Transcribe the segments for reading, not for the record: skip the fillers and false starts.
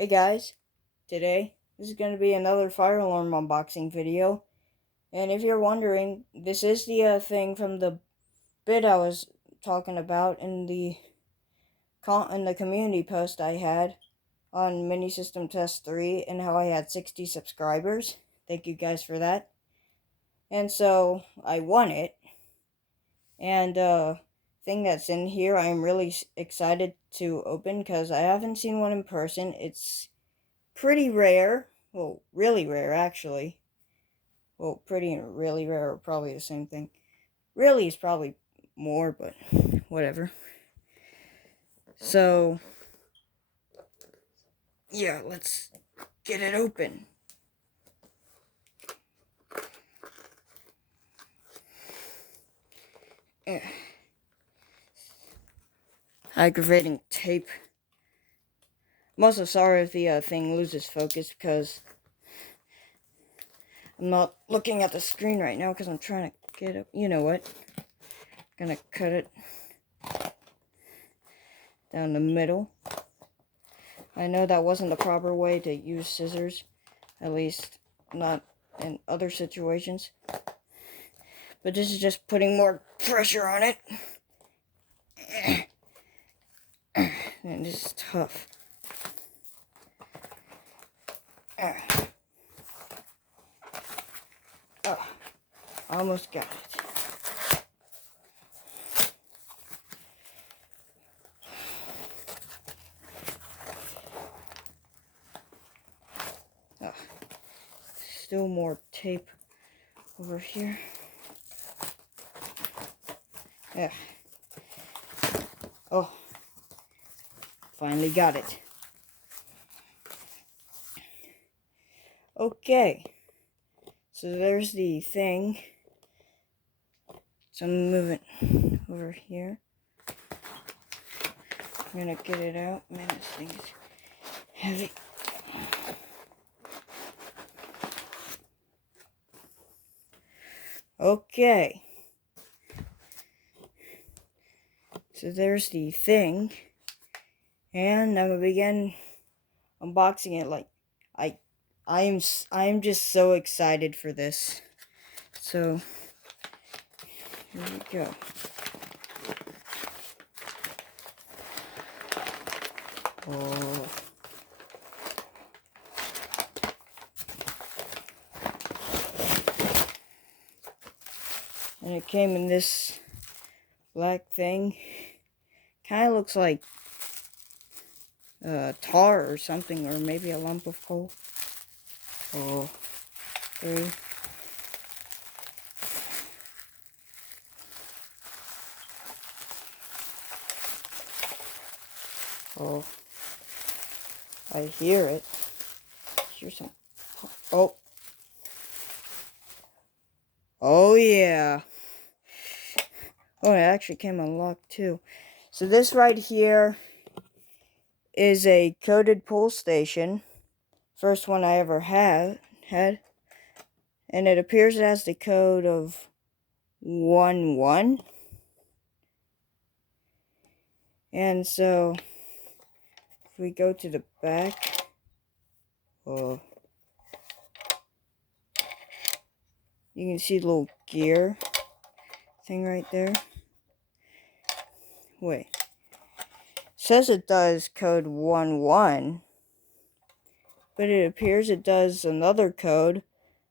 Hey guys, today this is going to be another fire alarm unboxing video. And if you're wondering, this is the thing from the bit I was talking about in the community post I had on Mini System Test 3 and how I had 60 subscribers. Thank you guys for that. And so I won it. And thing that's in here I'm really excited to open because I haven't seen one in person. It's pretty rare. Well, really rare, actually. Well, pretty and really rare are probably the same thing. Really is probably more, but whatever. So, yeah, let's get it open. Aggravating tape. I'm also sorry if the thing loses focus because I'm not looking at the screen right now because I'm trying to get it. You know what? Gonna cut it down the middle. I know that wasn't the proper way to use scissors, at least not in other situations. But this is just putting more pressure on it. And this is tough. Oh, almost got it. Oh, still more tape over here. Yeah. Oh, finally got it. Okay. So there's the thing. So I'm moving over here. I'm gonna get it out. Man, this thing is heavy. Okay. So there's the thing. And I'm gonna begin unboxing it. Like I'm just so excited for this. So here we go. Oh. And it came in this black thing. Kind of looks like tar or something, or maybe a lump of coal. Oh, okay. Oh, I hear it. Here's some. Oh, oh yeah. Oh, it actually came unlocked too. So this right here is a coded pull station. First one I ever had. And it appears it has the code of 11. And so, if we go to the back, oh, you can see the little gear thing right there. Wait. It says it does code 11, but it appears it does another code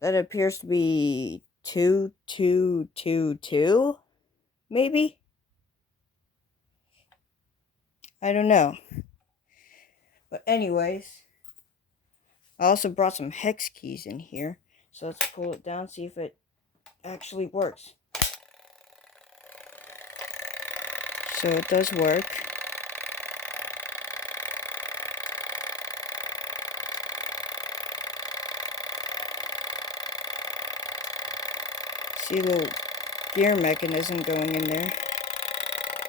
that appears to be 2222, maybe? I don't know. But anyways, I also brought some hex keys in here. So let's pull it down, see if it actually works. So it does work. See a little gear mechanism going in there.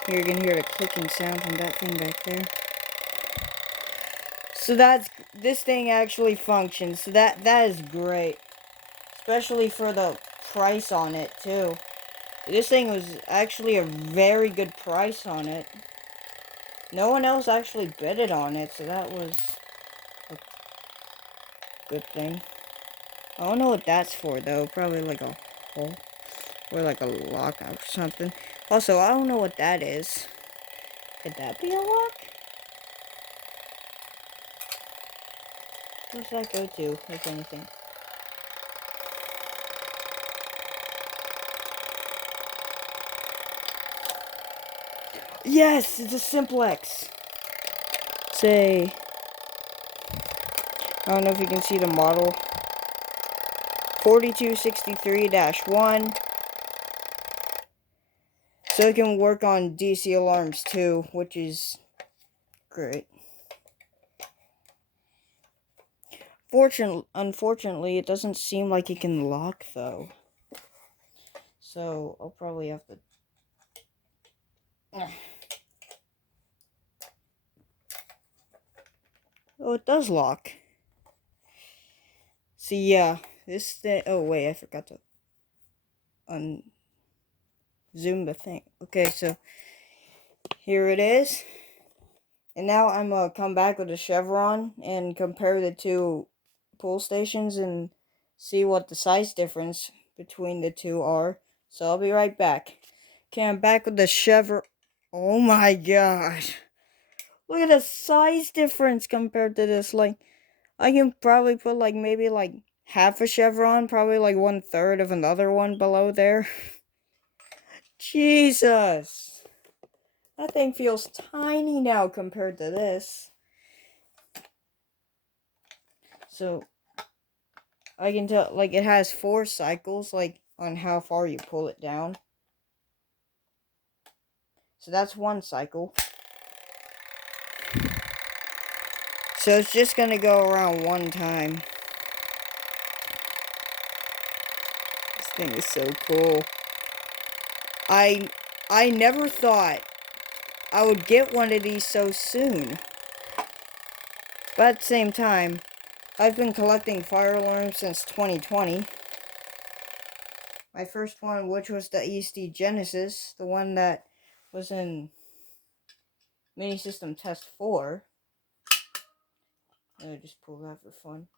Here you can hear the clicking sound from that thing back there. So this thing actually functions. So that is great. Especially for the price on it too. This thing was actually a very good price on it. No one else actually bidded on it, so that was good thing. I don't know what that's for though. Probably like a hole or like a lock or something. Also, I don't know what that is. Could that be a lock? Where's that go to, if anything? Yes, it's a Simplex. Say, I don't know if you can see the model. 4263-1. So it can work on DC alarms too, which is great. Unfortunately, it doesn't seem like it can lock though. So I'll probably have to. Oh, it does lock. See, yeah, this thing. Oh wait, I forgot to unzoom the thing. Okay, so here it is. And now I'm gonna come back with a Chevron and compare the two pull stations and see what the size difference between the two are. So I'll be right back. Okay, I'm back with the Chevron. Oh my gosh. Look at the size difference compared to this. Like, I can probably put like maybe like half a Chevron, probably like 1/3 of another one below there. Jesus. That thing feels tiny now compared to this. So I can tell, like, it has 4 cycles, like, on how far you pull it down. So that's 1 cycle. So it's just gonna go around 1 time. This thing is so cool. I never thought I would get one of these so soon. But at the same time, I've been collecting fire alarms since 2020. My first one, which was the ESD Genesis, the one that was in Mini System Test 4. I just pulled that for fun.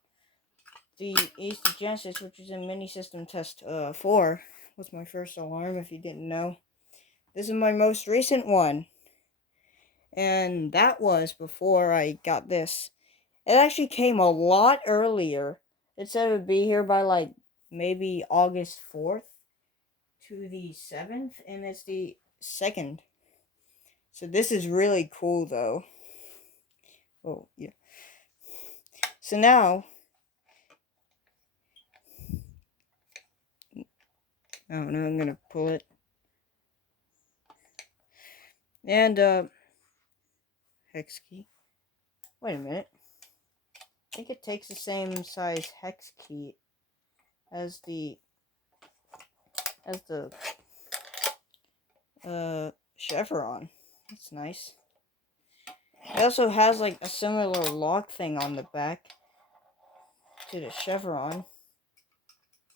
The ESD Genesis, which is in Mini System Test 4, was my first alarm, if you didn't know. This is my most recent one. And that was before I got this. It actually came a lot earlier. It said it would be here by like maybe August 4th to the 7th, and it's the 2nd. So this is really cool though. Oh, yeah. So now, I don't know, I'm gonna pull it. And, hex key. Wait a minute. I think it takes the same size hex key as the Chevron. That's nice. It also has like a similar lock thing on the back to the Chevron.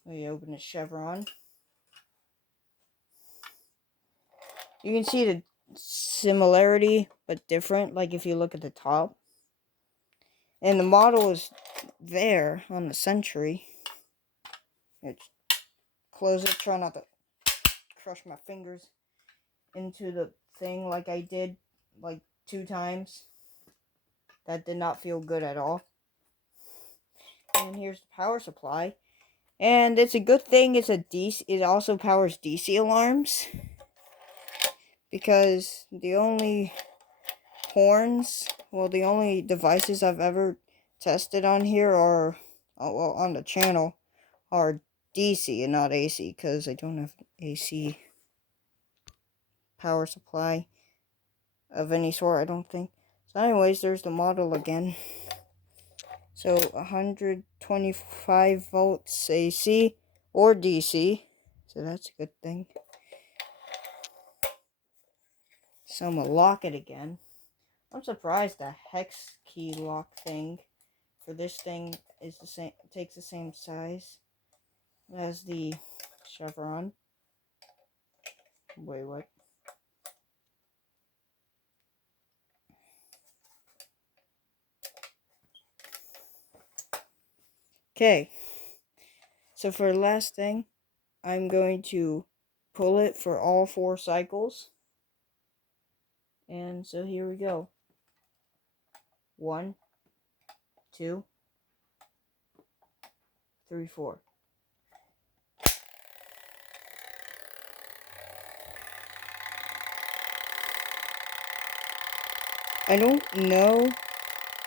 Let me open the Chevron. You can see the similarity but different, like if you look at the top. And the model is there on the Century. Close it, try not to crush my fingers into the thing like I did like 2 times. That did not feel good at all. And here's the power supply. And it's a good thing it's a DC. It also powers DC alarms. Because the only the only devices I've ever tested on here are, well, on the channel, are DC and not AC. Because I don't have AC power supply of any sort, I don't think. So anyways, there's the model again. So 125 volts AC or DC. So that's a good thing. So I'm gonna lock it again. I'm surprised the hex key lock thing for this thing is the same, takes the same size as the Chevron. Wait, what? Okay, so for the last thing, I'm going to pull it for all 4 cycles. And so here we go. 1, 2, 3, 4. I don't know,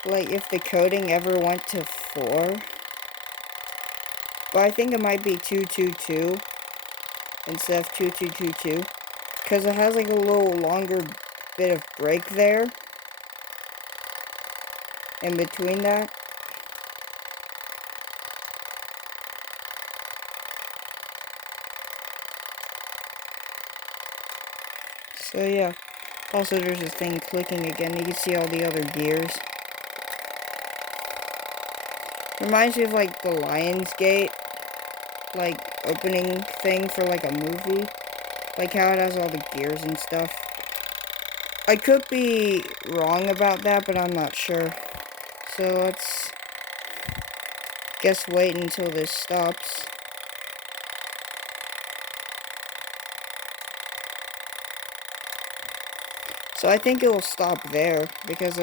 like, if the coding ever went to 4, but I think it might be 222 instead of 2222, because it has like a little longer bit of break there in between that. So yeah, also there's this thing clicking again. You can see all the other gears. Reminds me of like the Lionsgate, like opening thing for like a movie, like how it has all the gears and stuff. I could be wrong about that, but I'm not sure. So let's wait until this stops. So I think it will stop there because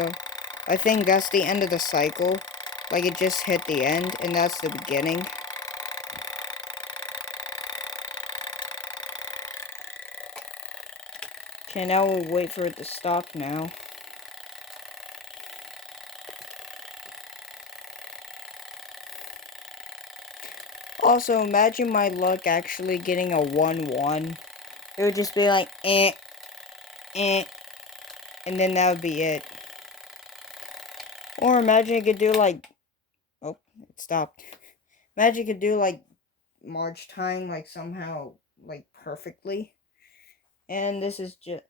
I think that's the end of the cycle. Like it just hit the end and that's the beginning. Okay, now we'll wait for it to stop now. Also, imagine my luck actually getting a 1-1. It would just be like, and then that would be it. Or imagine it could do like, oh, it stopped. Imagine it could do like March time, like somehow, like perfectly. And this is just,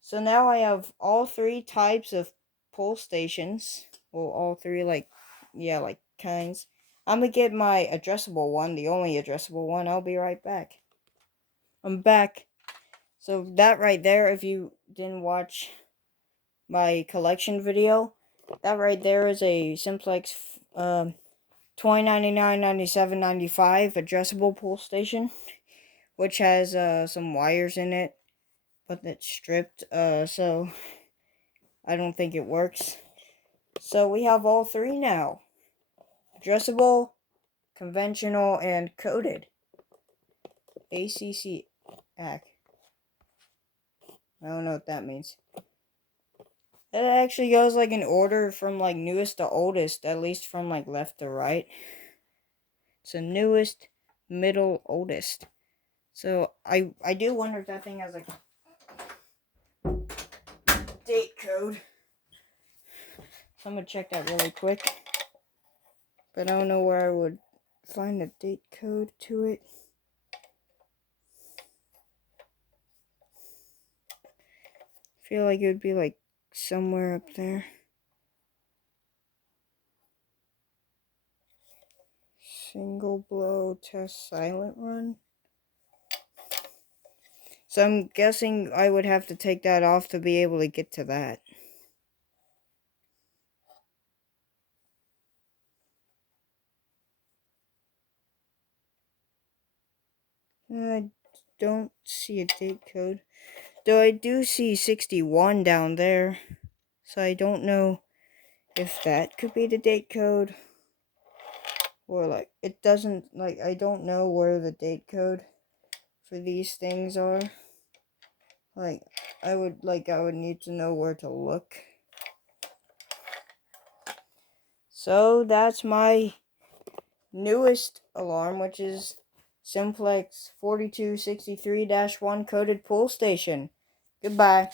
so now I have all 3 types of pull stations. Well, all 3, like, yeah, like kinds. I'm gonna get my addressable one, the only addressable one. I'll be right back. I'm back. So that right there, if you didn't watch my collection video, that right there is a Simplex 2099, 97, 95 addressable pull station, which has some wires in it, but it's stripped, so I don't think it works. So we have all 3 now. Addressable, conventional, and coded. ACC AC. I don't know what that means. It actually goes like in order from like newest to oldest, at least from like left to right. So newest, middle, oldest. So I do wonder if that thing has like a date code. So I'm gonna check that really quick. But I don't know where I would find a date code to it. I feel like it would be like somewhere up there. Single blow test silent run. So I'm guessing I would have to take that off to be able to get to that. I don't see a date code. Though I do see 61 down there. So I don't know if that could be the date code. Or like, it doesn't, like, I don't know where the date code for these things are. Like, I would need to know where to look. So that's my newest alarm, which is Simplex 4263-1 coded pull station. Goodbye.